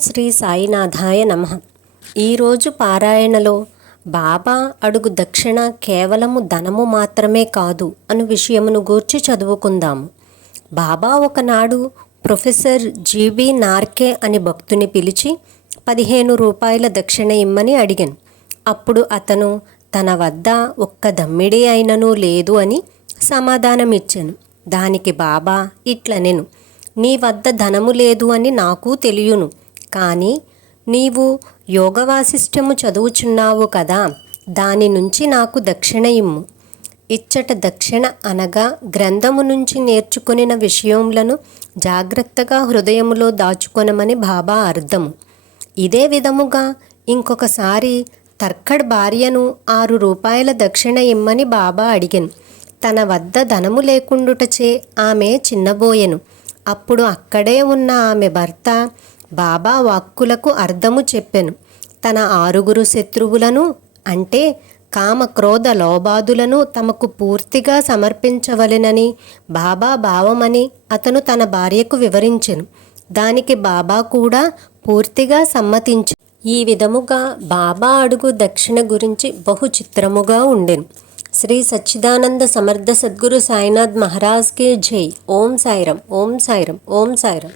శ్రీ సాయినాథాయ నమ. ఈరోజు పారాయణలో బాబా అడుగు దక్షిణ కేవలము ధనము మాత్రమే కాదు అను విషయమును గూర్చి చదువుకుందాము బాబా ఒకనాడు ప్రొఫెసర్ జీబీ నార్కే అని భక్తుని పిలిచి పదిహేను రూపాయల దక్షిణ ఇమ్మని అడిగాను. అప్పుడు అతను తన వద్ద ఒక్క దమ్మిడి అయినను లేదు అని సమాధానమిచ్చాను. దానికి బాబా ఇట్ల నేను నీ వద్ద ధనము లేదు అని నాకు తెలియను. కానీ నీవు యోగవాసిష్టము చదువుచున్నావు కదా దాని నుంచి నాకు దక్షిణ ఇమ్ము. ఇచ్చట దక్షిణ అనగా గ్రంథము నుంచి నేర్చుకొనిన విషయములను జాగ్రత్తగా హృదయములో దాచుకొనమని బాబా అర్థము. ఇదే విధముగా ఇంకొకసారి తర్కడ్ భార్యను ఆరు రూపాయల దక్షిణ ఇమ్మని బాబా అడిగాను. తన వద్ద ధనము లేకుండుటచే ఆమె చిన్నబోయెను. అప్పుడు అక్కడే ఉన్న ఆమె భర్త బాబా వాక్కులకు అర్థము చెప్పెను. తన ఆరుగురు శత్రువులను అంటే కామ క్రోధ లోబాదులను తమకు పూర్తిగా సమర్పించవలెనని బాబా భావమని అతను తన భార్యకు వివరించెను. దానికి బాబా కూడా పూర్తిగా సమ్మతించు ఈ విధముగా బాబా అడుగు దక్షిణ గురించి బహు చిత్రముగా ఉండెను. శ్రీ సచ్చిదానంద సమర్థ సద్గురు సాయినాథ్ మహారాజ్ కే జై. ఓం సాయిరం ఓం సాయిరం ఓం సాయిరం